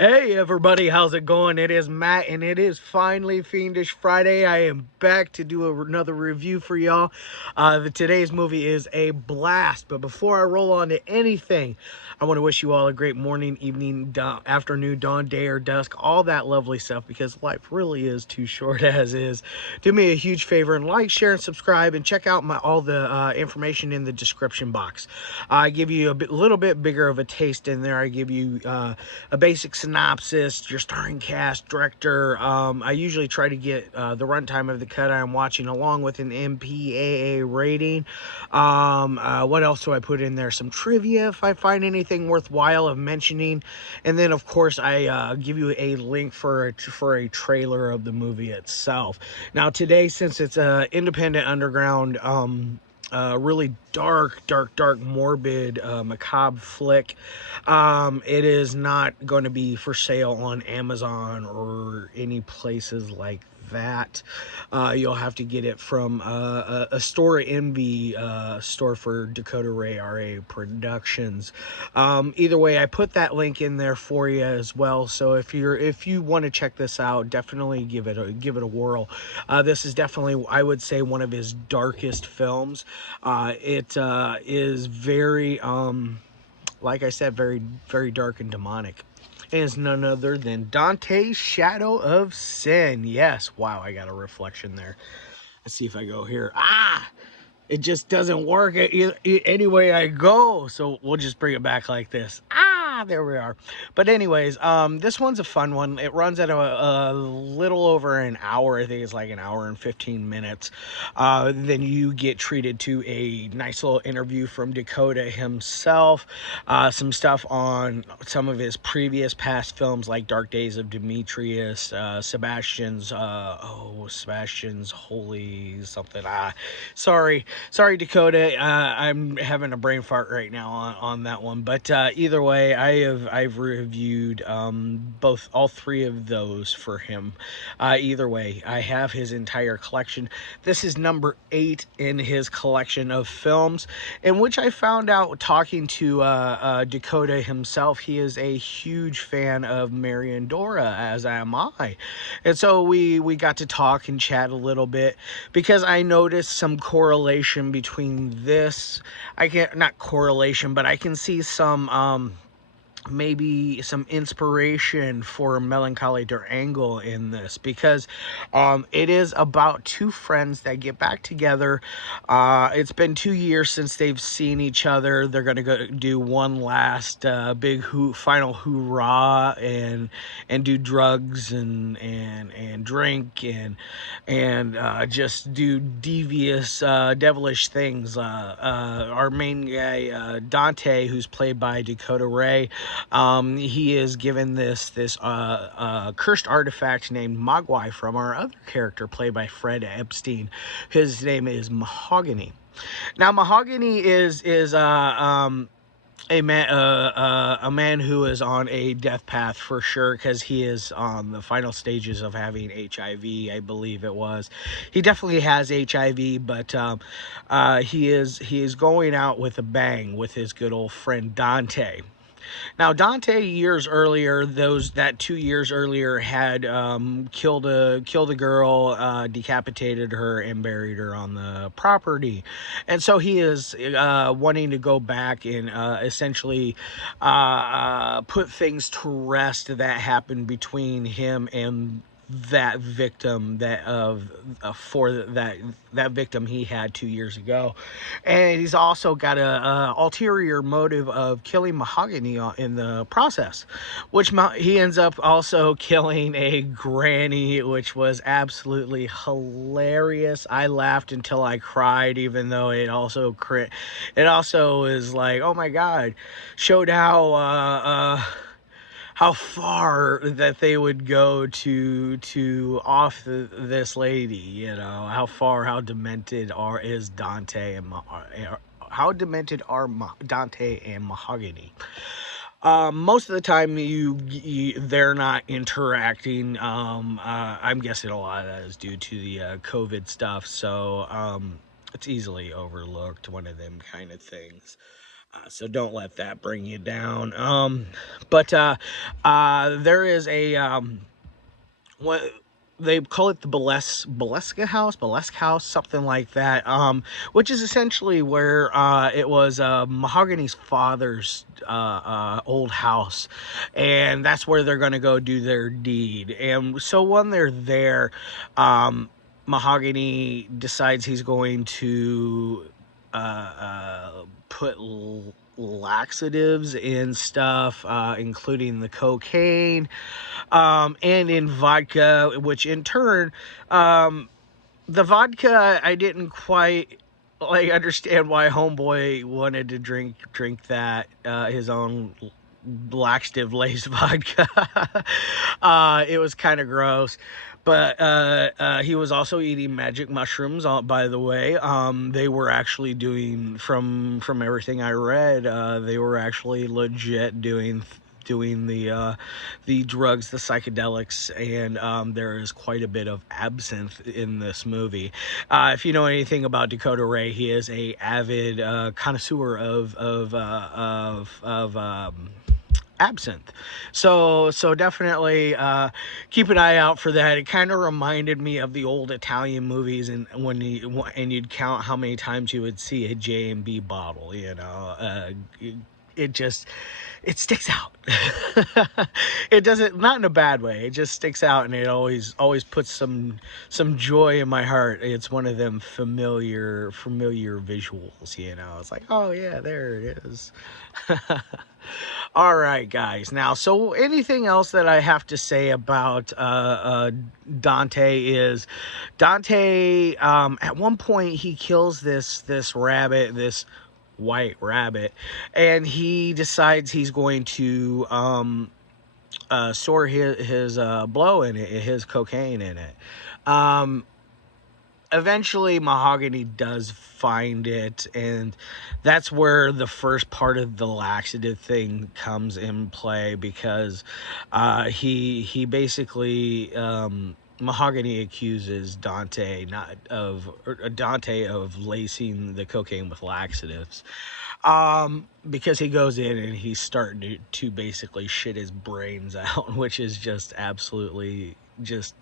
Hey everybody, how's it going? It is Matt and it is finally Fiendish Friday. I am back to do another review for y'all. Today's movie is a blast, but before I roll on to anything, I want to wish you all a great morning, evening, afternoon, dawn, day, or dusk, all that lovely stuff, because life really is too short as is. Do me a huge favor and like, share, and subscribe, and check out all the information in the description box. I give you a little bit bigger of a taste in there. I give you a basic synopsis, your starring cast, director. I usually try to get the runtime of the cut I'm watching along with an MPAA rating. What else do I put in there? Some trivia if I find anything worthwhile of mentioning, and then of course I give you a link for a trailer of the movie itself. Now today, since it's a independent underground really dark, morbid, macabre flick. It is not going to be for sale on Amazon or any places like that. You'll have to get it from a store in the store for Dakota Ray RA Productions. Either way, I put that link in there for you as well. So if you want to check this out, definitely give it a whirl. This is definitely, I would say, one of his darkest films. It is very, like I said, very dark and demonic. It is none other than Dante Shadow of Sin. Yes, wow, I got a reflection there. Let's see if I go here. It just doesn't work any way I go. So we'll just bring it back like this. There we are. But anyways, this one's a fun one. It runs at a little over an hour. I think it's like an hour and 15 minutes. Then you get treated to a nice little interview from Dakota himself. Some stuff on some of his previous past films like Dark Days of Demetrius, Sebastian's Holy something. Sorry, Dakota. I'm having a brain fart right now on that one. But either way, I've reviewed all three of those for him. Either way, I have his entire collection. This is number 8 in his collection of films, in which I found out talking to Dakota himself. He is a huge fan of Marion Dora, as am I, and so we got to talk and chat a little bit, because I noticed some correlation between this. I can't, not correlation, but I can see some maybe some inspiration for Melancholy Durango in this, because it is about two friends that get back together. It's been 2 years since they've seen each other. They're gonna go do one last big final hoorah and do drugs and drink and just do devious devilish things. Our main guy, Dante, who's played by Dakota Ray, he is given this cursed artifact named Mogwai from our other character played by Fred Epstein. His name is Mahogany. Now Mahogany is a man who is on a death path for sure, because he is on the final stages of having HIV, I believe it was. He definitely has HIV, but he is going out with a bang with his good old friend Dante. Now Dante, years earlier, that 2 years earlier, had killed a girl, decapitated her, and buried her on the property, and so he is wanting to go back and essentially put things to rest that happened between him and that victim for that victim he had 2 years ago. And he's also got a ulterior motive of killing Mahogany in the process, which he ends up also killing a granny, which was absolutely hilarious. I laughed until I cried, even though it also is like, oh my god, showed how far that they would go to off this lady, how demented is Dante and how demented are Dante and Mahogany. Most of the time they're not interacting. I'm guessing a lot of that is due to the COVID stuff, so it's easily overlooked, one of them kind of things. So don't let that bring you down. But there is a what they call it, the Belesque House, something like that. Which is essentially where it was Mahogany's father's old house, and that's where they're going to go do their deed. And so when they're there, Mahogany decides he's going to put laxatives in stuff, including the cocaine, and in vodka, which in turn, the vodka, I didn't quite like understand why Homeboy wanted to drink that, his own laxative laced vodka. It was kind of gross. But he was also eating magic mushrooms. By the way, they were actually doing, from everything I read, they were actually legit doing the drugs, the psychedelics, and there is quite a bit of absinthe in this movie. If you know anything about Dakota Ray, he is a avid connoisseur of absinthe. So definitely keep an eye out for that. It kind of reminded me of the old Italian movies, and you'd count how many times you would see a J&B bottle, it just, it sticks out. It doesn't, not in a bad way, it just sticks out, and it always puts some joy in my heart. It's one of them familiar visuals. It's like, oh yeah, there it is. All right, guys. Now, so anything else that I have to say about Dante is Dante. At one point, he kills this rabbit, this white rabbit, and he decides he's going to store his blow in it, his cocaine in it. Eventually Mahogany does find it, and that's where the first part of the laxative thing comes in play, because he basically, Mahogany accuses Dante of lacing the cocaine with laxatives, because he goes in and he's starting to basically shit his brains out, which is just absolutely just,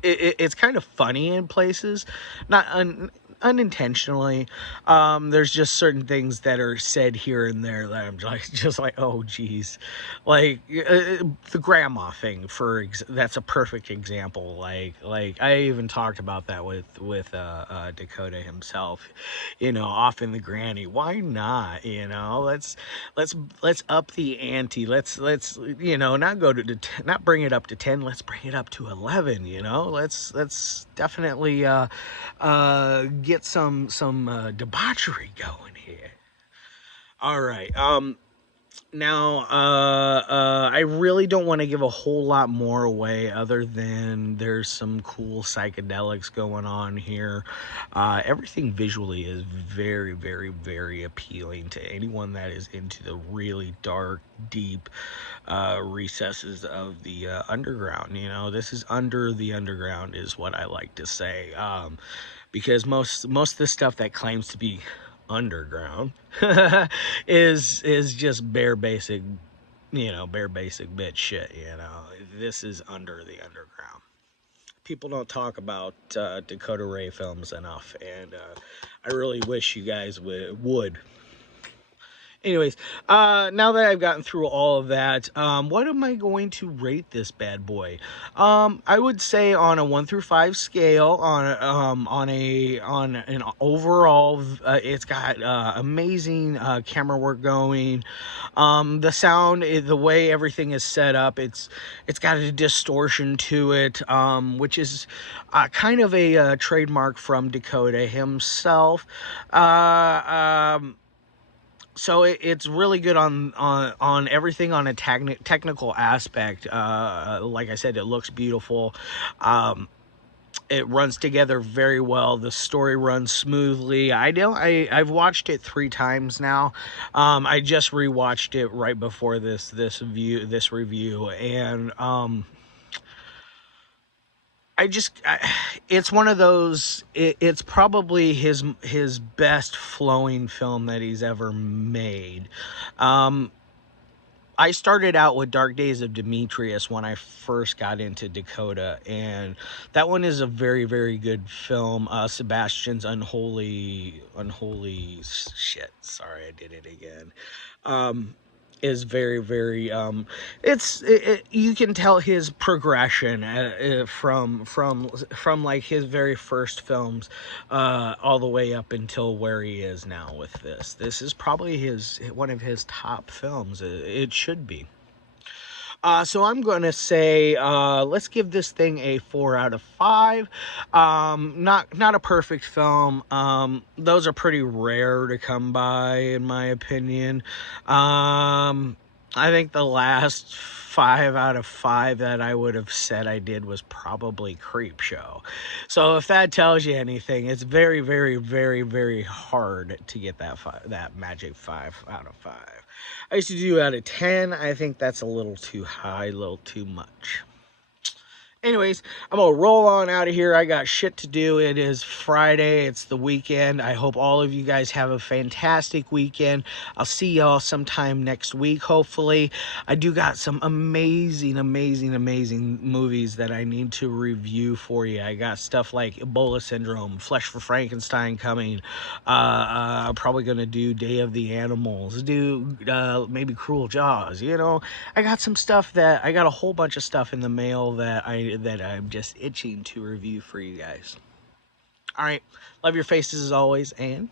it's kind of funny in places, not unintentionally. There's just certain things that are said here and there that I'm just like, oh geez, like the grandma thing, that's a perfect example. Like I even talked about that with Dakota himself. Often the granny. Why not? Let's up the ante. Let's not go to not bring it up to 10. Let's bring it up to 11. Let's definitely get some debauchery going here. All right. Now, I really don't want to give a whole lot more away, other than there's some cool psychedelics going on here. Everything visually is very, very, very appealing to anyone that is into the really dark, deep recesses of the underground. This is under the underground, is what I like to say. Because most of the stuff that claims to be underground is just bare basic bitch shit. This is under the underground. People don't talk about Dakota Ray films enough, and I really wish you guys would. Anyways, now that I've gotten through all of that, what am I going to rate this bad boy? I would say on a 1 through 5 scale, on an overall, it's got amazing camera work going. The sound, the way everything is set up, it's got a distortion to it, which is kind of a trademark from Dakota himself. So it's really good on everything, on a technical aspect. Like I said, it looks beautiful. It runs together very well. The story runs smoothly. I've watched it 3 times now. I just rewatched it right before this review, and it's one of those. It's probably his best flowing film that he's ever made. I started out with Dark Days of Demetrius when I first got into Dakota, and that one is a very, very good film. Sebastian's unholy shit. Sorry, I did it again. Is very, very. You can tell his progression from like his very first films, all the way up until where he is now with this. This is probably his one of his top films. It should be. So I'm going to say, let's give this thing a 4 out of 5. Not a perfect film. Those are pretty rare to come by, in my opinion. I think the last 5 out of 5 that I would have said I did was probably Creepshow. So if that tells you anything, it's very, very, very, very hard to get that magic 5 out of 5. I used to do out of 10. I think that's a little too high, a little too much. Anyways, I'm gonna roll on out of here. I got shit to do. It is Friday. It's the weekend. I hope all of you guys have a fantastic weekend. I'll see y'all sometime next week, hopefully. I do got some amazing, amazing, amazing movies that I need to review for you. I got stuff like Ebola Syndrome, Flesh for Frankenstein coming. I'm probably gonna do Day of the Animals, do maybe Cruel Jaws. I got some stuff I got a whole bunch of stuff in the mail that I'm just itching to review for you guys. All right, love your faces as always, and